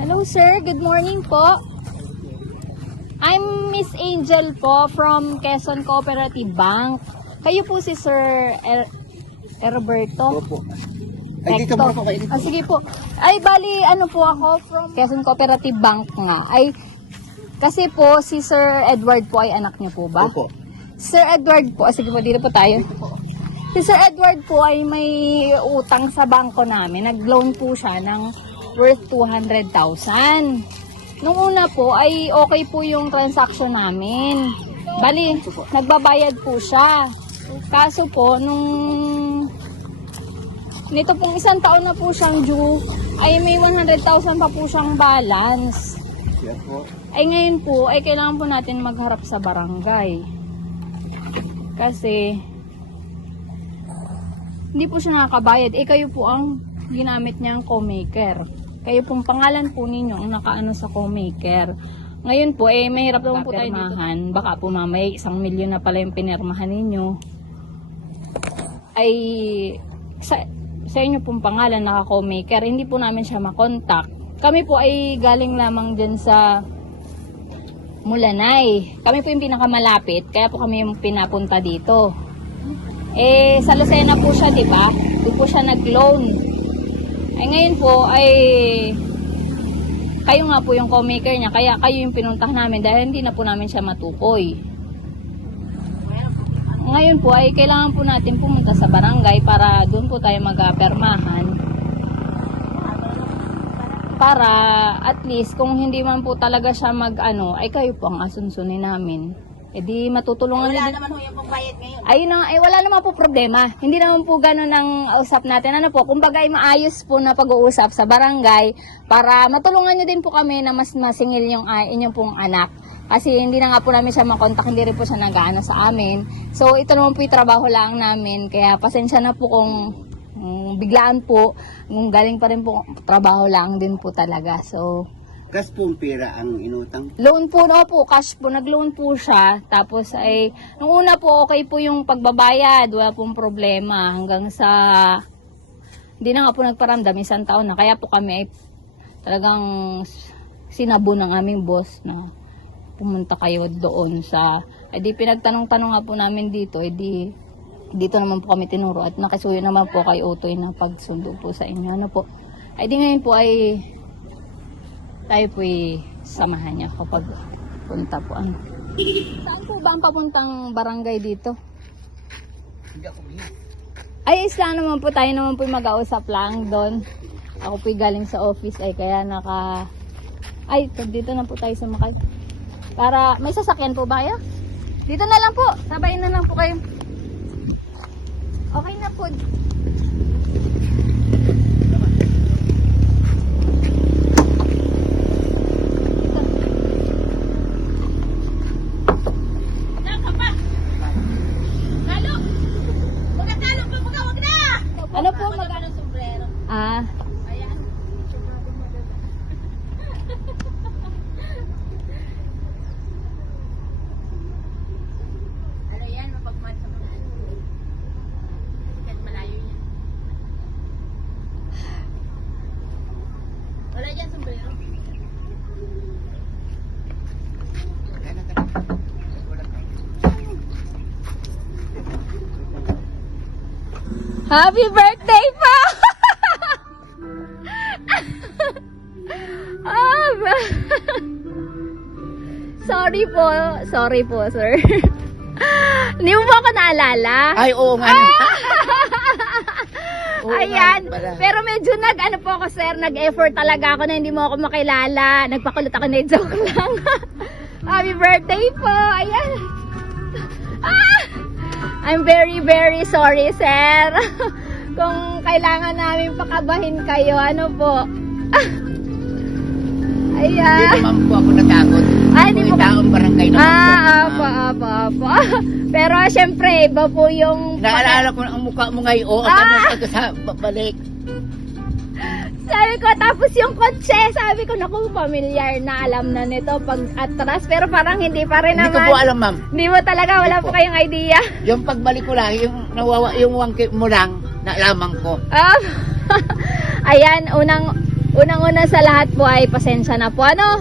Hello sir, good morning po. I'm Miss Angel po from Quezon Cooperative Bank. Kayo po si Sir Roberto? Opo. Ay, dito mo ako kayo. Sige po. Ay, bali, ano po ako from Quezon Cooperative Bank nga. Ay, kasi po si Sir Edward po ay anak niyo po ba? Opo. Sir Edward po, sige po, dito po tayo. Si Sir Edward po ay may utang sa bangko namin. Nag-loan po siya ng worth 200,000. Nung una po ay okay po yung transaction namin. Bali, nagbabayad po siya. Kaso po, nito pong isang taon na po siyang due, ay may 100,000 pa po siyang balance. Siya po. Ay ngayon po, ay kailangan po natin magharap sa barangay. Kasi, hindi po siya nakakabayad. Kayo po ang ginamit niyang co-maker. Kayo pong pangalan po ninyo ang nakaano sa co-maker. Ngayon po, mahirap naman po tayo pirmahan. Baka po mamaya 1 milyon na pala yung pinirmahan ninyo. Ay, sa inyo pong pangalan naka-co-maker, hindi po namin siya makontak. Kami po ay galing lamang dyan sa Mulanay. Kami po yung pinakamalapit, kaya po kami yung pinapunta dito. Sa Lucena po siya, di ba? Doon po siya nag-loan. Ngayon po ay kayo nga po yung co-maker niya, kaya kayo yung pinuntahan namin dahil hindi na po namin siya matukoy. Ngayon po ay kailangan po natin pumunta sa barangay para doon po tayo mag-permahan. Para at least kung hindi man po talaga siya mag-ano, ay kayo po ang asunsunin namin. Di matutulungan Wala din. naman ho yung pagbayad ngayon. Wala naman po problema. Hindi naman po gano'n ang usap natin. Ano po, kumbaga ay maayos po na pag-uusap sa barangay para matulungan nyo din po kami na mas masingil yung inyong pong anak. Kasi hindi na nga po namin siya makontak, hindi rin po siya nag-aano sa amin. So ito naman po yung trabaho lang namin. Kaya pasensya na po kung biglaan po. Kung galing pa rin po, trabaho lang din po talaga. So Gas pong pera ang inutang. loan po, no po, cash po, nag-loan po siya. Tapos ay, nung una po, okay po yung pagbabayad, wala pong problema. Hanggang sa, hindi na nga po nagparamdam, 1 taon na. Kaya po kami ay talagang sinabo ng aming boss na pumunta kayo doon sa, di pinagtanong-tanong nga po namin dito, dito naman po kami tinuro at nakisuyo naman po kay Utoy na pagsundo po sa inyo. Ano po, di ngayon po ay tayo po samahan niya kapag punta po. Saan po ba ang papuntang barangay dito? Hindi ako bilis. Ay, isla naman po, tayo naman po mag-ausap lang doon. Ako po galing sa office kaya dito na po tayo sumakay. Para, may sasakyan po ba kayo? Dito na lang po, sabayin na lang po kayo. Okay na po. Ano po magkano sombrero? Ayan. Ano yan, mapagmat sa mga kahit malayo yan. Wala dyan sombrero? Happy birthday po! Sorry po, sir. Hindi mo ba ako naalala? Ay, oo nga. Oo Ayan, nga pala. pero medyo nag-ano po ako, sir, nag-effort talaga ako na hindi mo ako makilala. Nagpakulot ako na joke lang. Happy birthday po! Ayan. I'm very, very sorry, sir. Kung kailangan namin pakabahin kayo, ano po. Hindi Ayan. naman po ako natakot. Hindi mo taong barangay naman po. Apo. Pero syempre, iba po yung Naalala ko ang mukha mo ngayon. At sa balik. sabi ko, tapos yung kotse, sabi ko, naku, familiar na, alam na nito pag atras, pero parang hindi pa rin Hindi naman. ko po alam, ma'am. Hindi mo talaga, wala po kayong idea. Yung pagbalik ko lang, yung wangkit mo lang, na lamang ko. Ayan, Unang-una sa lahat po ay pasensya na po. Ano?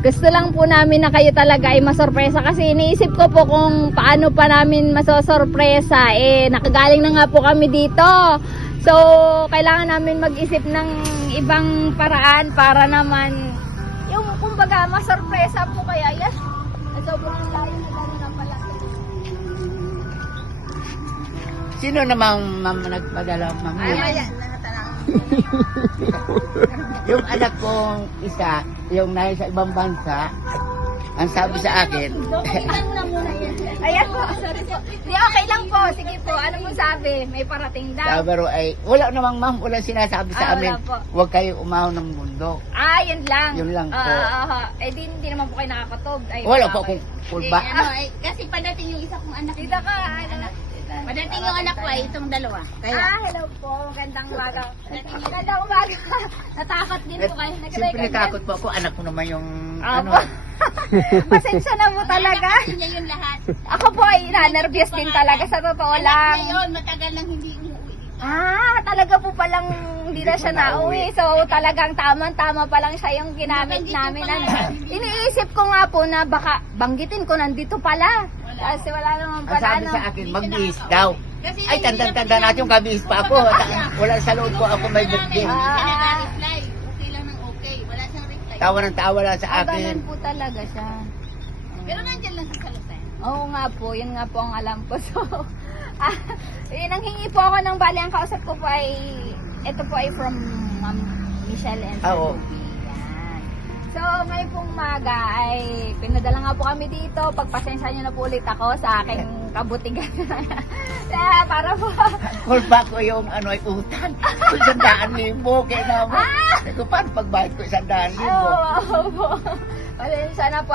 Gusto lang po namin na kayo talaga ay masorpresa kasi iniisip ko po kung paano pa namin masosorpresa. Nakagaling na nga po kami dito. So, kailangan namin mag-isip ng ibang paraan para naman yung kumbaga masorpresa po kaya. Yes. Sobrang layo na gano'n na pala. Sino namang nagpadala, ma'am? Ayan, nakatanang. Yung anak kong isa, yung nasa ibang bansa, ang sabi sa akin, Ayan po, sorry po. Di, okay lang po. Sige po, ano mo sabi? May parating daw. sabaro ay, wala namang ma'am, wala sinasabi sa amin, wala po. huwag kayo umahon ng mundo. Yun lang. Yun lang po. Di naman po kayo nakakatog. Ay, Wala baka po kayo. kung pulba. Kasi padating yung isa kong anak. Dito ka, Padating yung anak ko ay itong dalawa. Kaya, hello po. Magandang umaga. Magandang umaga. Natakot din po kayo. Siyempre natakot po ako, anak ko naman yung, Apo. Pasensya na mo talaga. niya yung lahat. Ako po ay na-nervous din talaga sa totoo lang. Ngayon, matagal nang hindi umuwi. Talaga po palang hindi na siya nauwi. So talagang tama-tama pa lang siya yung ginamit namin. Iniisip ko nga po na baka banggitin ko nandito pala. Kasi wala naman ang pala. sabi sa akin, magbihis daw. Kasi Ay, tanda natin yung kabihis pa ako. Wala sa loob ko ako may bukdin. reply. Okay lang ng okay. Wala siyang reply. Tawa ng tawa lang sa Ganun akin. po talaga siya. Pero nandyan lang sa salutan. Oo nga po, yun nga po ang alam ko. So, nanghingi po ako ng bali. Ang kausap ko po ay, ito po ay from Ma'am Michelle and Sir Oo. Ruby. Yan. So, ngayon pong umaga ay pinadala nga po kami dito. Pagpasensya nyo na po ulit ako sa aking kabutigan. Kaya para po. Call back ko yung ano ay utang. 100,000. Kaya naman. Sabi ko, paano pagbayad ko 100,000? Oo po. Pasensya na po.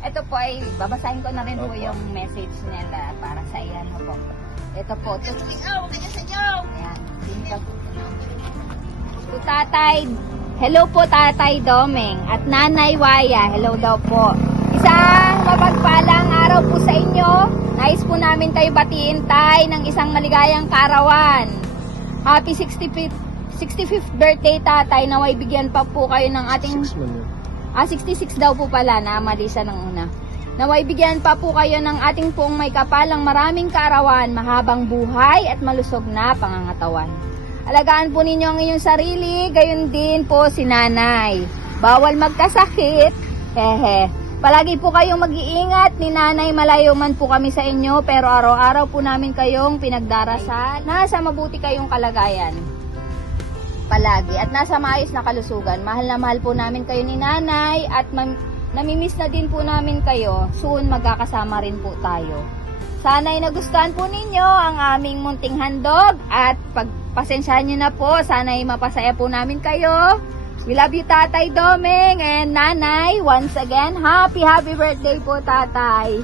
Ito po ay babasahin ko na rin po Opo. yung message nila para sa iyan po. Ito po. Kaya sa inyo. Ayan. Dito po. To Tatay. Hello po Tatay Domeng at Nanay Waya. Hello daw po. Isang mapagpalang araw po sa inyo. Nais po namin kayo batiin tay ng isang maligayang kaarawan. Happy 65th birthday Tatay. Naway bigyan pa po kayo ng ating 66 daw po pala na mali siya ng una. Naway bigyan pa po kayo ng ating pong may kapalang maraming kaarawan, mahabang buhay at malusog na pangangatawan. Alagaan po ninyo ang inyong sarili, gayon din po si nanay. Bawal magkasakit, hehe. Palagi po kayong mag-iingat ni nanay, malayo man po kami sa inyo, pero araw-araw po namin kayong pinagdarasal. Nasa mabuti kayong kalagayan. Palagi at nasa maayos na kalusugan. Mahal na mahal po namin kayo ni nanay at namimiss na din po namin kayo. Soon magkakasama rin po tayo. Sana'y nagustuhan po ninyo ang aming munting handog at pagpasensyahan nyo na po. Sana'y mapasaya po namin kayo. We love you Tatay Domeng and Nanay. Once again, happy birthday po Tatay.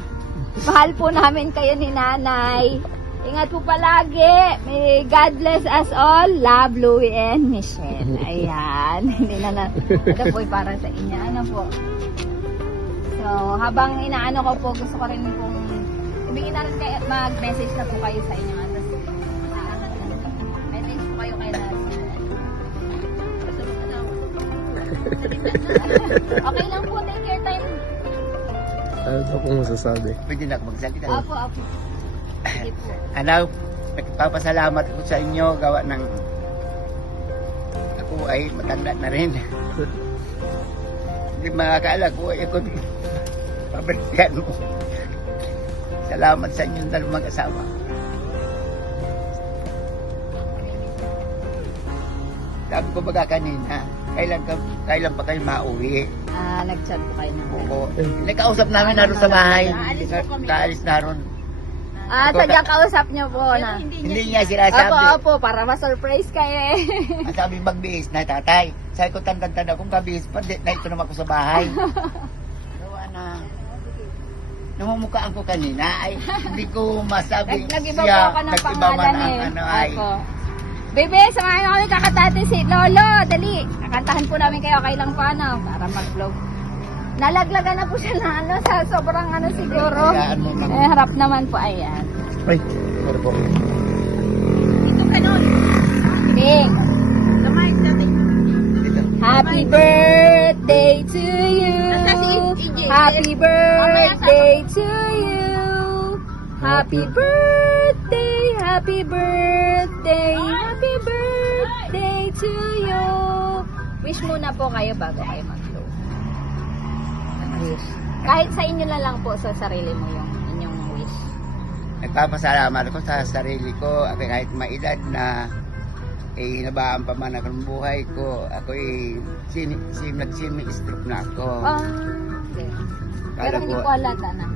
Mahal po namin kayo ni Nanay. Ingat po palagi. May God bless us all. Love, Louie and Michelle. Ayan. Hindi na. Ito po ay para sa inyo. Ano po? So, habang inaano ko po, gusto ko rin pong ibigin na rin kayo, mag-message na po kayo sa inyo. Message po kayo kay Nanay. Okay lang po. Take your time. Ano daw kung masasabi? Pwede na ako magsalita. Apo. Sige po. Ano, nagpapasalamat ko sa inyo gawa ng ako ay matanda na rin. Hindi makakaala ko ay ako pabertihan mo. Salamat sa inyong dalawang mag-asawa. Sabi ko baga kanina, kailan pa kayo mauwi? Nag-chat po kayo ng Oo. Nakausap namin naroon sa bahay. Aalis po kami. Kaalis naroon. Sadya kausap nyo po na. Hindi niya sinasabi. Opo, para ma-surprise kayo eh. Ang sabi magbihis na tatay. Sabi ko tanda kung kabihis pa, na ito naman ako sa bahay. Gawa na. Namumukhaan ko kanina ay hindi ko masabi Nag-iba po siya. ako ng Nag-iba pangalan man ang eh. ano ay. Opo. Bebe, samahan mo kami kakatatin si Lolo. Dali. Kakantahan po namin kayo. Okay lang po ano. Para mag-vlog. Nalaglagan na po siya na ano. Sa sobrang ano siguro. Hayaan mo lang. Harap naman po. Ayan. Ay, sorry po. Dito ka nun. Bing. Lumayas natin. Happy birthday to you. Nasa si EJ. Happy birthday to you. Happy birthday, happy birthday, happy birthday to you. Wish muna po kayo bago kayo mag-blow. Wish. Kahit sa inyo na lang po, sa sarili mo yung inyong wish. Nagpapasalamat ako sa sarili ko at kahit maedad na nabaan pa man ako ng buhay ko. Ako nag-semi-stroke na ako. Okay. Pero Kala hindi ko- po halata na.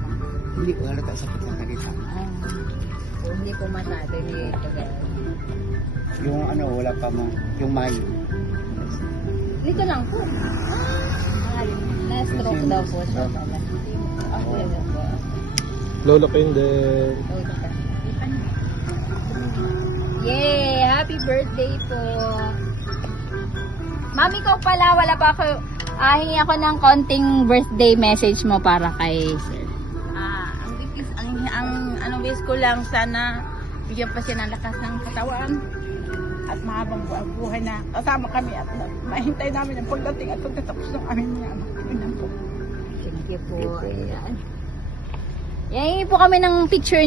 Hindi ko halata sakit na sakit. So, hindi po masyado dito. Yung wala pa mo, yung Mayo. Dito lang po. Na-stroke daw po siya pala. Okay daw po. Lolo Kinder. Yay! Happy birthday po! Mami ko pala, wala pa ako. Hingi ako ng konting birthday message mo para kay sir. Ang wish ko lang, sana bigyan pa siya ng lakas ng katawan at mahabang buhay na kasama kami at mahintay namin ang pagdating at pagtatapos ng aming mga anak. Yun lang po. Thank you po. Ayan. Yan, hingi po kami ng picture